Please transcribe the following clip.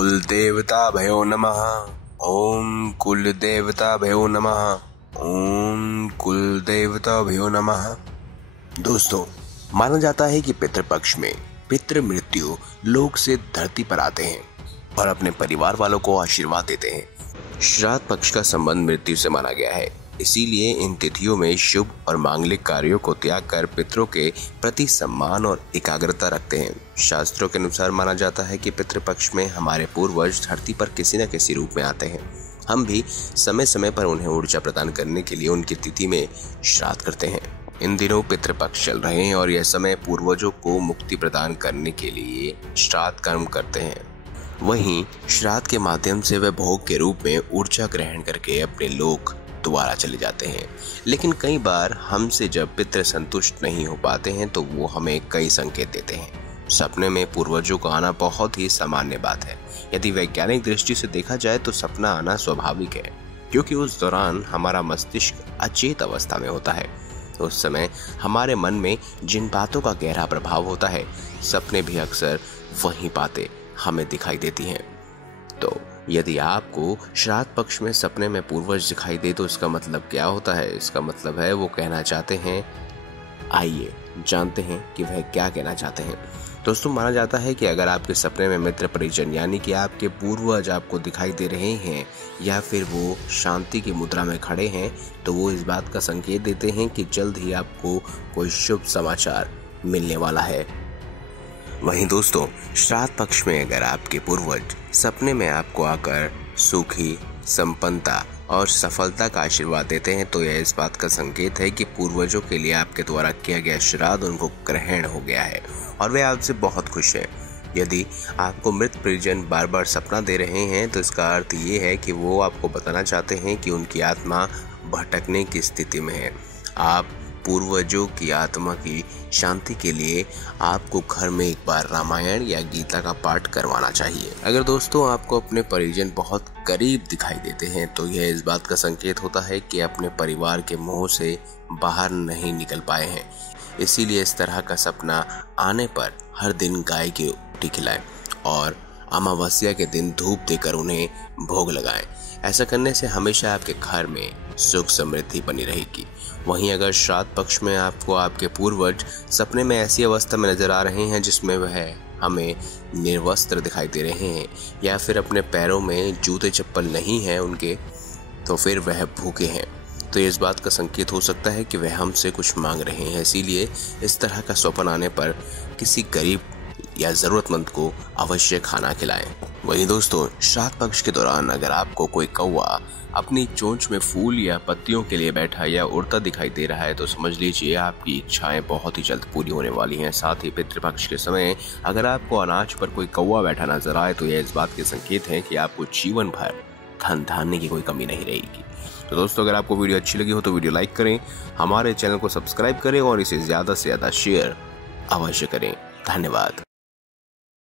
कुल देवताभ्यो नमः। ओम कुल देवताभ्यो नमः। ओम कुल देवताभ्यो नमः। दोस्तों, माना जाता है कि पितृपक्ष में पितृ मृत्यु लोक से धरती पर आते हैं और अपने परिवार वालों को आशीर्वाद देते हैं। श्राद्ध पक्ष का संबंध मृत्यु से माना गया है, इसीलिए इन तिथियों में शुभ और मांगलिक कार्यों को त्याग कर पितरों के प्रति सम्मान और एकाग्रता रखते हैं। शास्त्रों के अनुसार माना जाता है कि पितृपक्ष में हमारे पूर्वज धरती पर किसी न किसी रूप में आते हैं। हम भी समय समय पर उन्हें ऊर्जा प्रदान करने के लिए उनकी तिथि में श्राद्ध करते हैं। इन दिनों पितृपक्ष चल रहे हैं और यह समय पूर्वजों को मुक्ति प्रदान करने के लिए श्राद्ध कर्म करते हैं। वहीं श्राद्ध के माध्यम से वे भोग के रूप में ऊर्जा ग्रहण करके अपने लोक दोबारा चले जाते हैं। लेकिन कई बार हमसे जब पितृ संतुष्ट नहीं हो पाते हैं तो वो हमें कई संकेत देते हैं। सपने में पूर्वजों का आना बहुत ही सामान्य बात है। यदि वैज्ञानिक दृष्टि से देखा जाए तो सपना आना स्वाभाविक है, क्योंकि उस दौरान हमारा मस्तिष्क अचेत अवस्था में होता है। उस समय हमारे मन में जिन बातों का गहरा प्रभाव होता है, सपने भी अक्सर वही बातें हमें दिखाई देती हैं। तो यदि आपको श्राद्ध पक्ष में सपने में पूर्वज दिखाई दे तो इसका मतलब क्या होता है? इसका मतलब है वो कहना चाहते हैं। आइए जानते हैं कि वह क्या कहना चाहते हैं। दोस्तों, माना जाता है कि अगर आपके सपने में मित्र परिजन यानी कि आपके पूर्वज आपको दिखाई दे रहे हैं या फिर वो शांति की मुद्रा में खड़े हैं, तो वो इस बात का संकेत देते हैं कि जल्द ही आपको कोई शुभ समाचार मिलने वाला है। वहीं दोस्तों, श्राद्ध पक्ष में अगर आपके पूर्वज सपने में आपको आकर सुखी, संपन्नता और सफलता का आशीर्वाद देते हैं तो यह इस बात का संकेत है कि पूर्वजों के लिए आपके द्वारा किया गया श्राद्ध उनको ग्रहण हो गया है और वे आपसे बहुत खुश हैं। यदि आपको मृत परिजन बार बार सपना दे रहे हैं तो इसका अर्थ ये है कि वो आपको बताना चाहते हैं कि उनकी आत्मा भटकने की स्थिति में है। आप पूर्वजों की आत्मा की शांति के लिए आपको घर में एक बार रामायण या गीता का पाठ करवाना चाहिए। अगर दोस्तों आपको अपने परिजन बहुत करीब दिखाई देते हैं तो यह इस बात का संकेत होता है कि अपने परिवार के मोह से बाहर नहीं निकल पाए हैं। इसीलिए इस तरह का सपना आने पर हर दिन गाय की रोटी खिलाएं और अमावस्या के दिन धूप देकर उन्हें भोग लगाएं। ऐसा करने से हमेशा आपके घर में सुख समृद्धि बनी रहेगी। वहीं अगर श्राद्ध पक्ष में आपको आपके पूर्वज सपने में ऐसी अवस्था में नजर आ रहे हैं जिसमें वह हमें निर्वस्त्र दिखाई दे रहे हैं या फिर अपने पैरों में जूते चप्पल नहीं हैं उनके, तो फिर वह भूखे हैं, तो इस बात का संकेत हो सकता है कि वह हमसे कुछ मांग रहे हैं। इसीलिए इस तरह का स्वप्न आने पर किसी गरीब या जरूरतमंद को अवश्य खाना खिलाएं। वहीं दोस्तों, श्राद्ध पक्ष के दौरान अगर आपको कोई कौवा अपनी चोंच में फूल या पत्तियों के लिए बैठा या उड़ता दिखाई दे रहा है तो समझ लीजिए आपकी इच्छाएं बहुत ही जल्द पूरी होने वाली हैं। साथ ही पितृपक्ष के समय अगर आपको अनाज पर कोई कौवा बैठा नजर आए तो यह इस बात के संकेत है कि आपको जीवन भर धन धान्य की कोई कमी नहीं रहेगी। तो दोस्तों, अगर आपको वीडियो अच्छी लगी हो तो वीडियो लाइक करें, हमारे चैनल को सब्सक्राइब करें और इसे ज्यादा से ज्यादा शेयर अवश्य करें। धन्यवाद।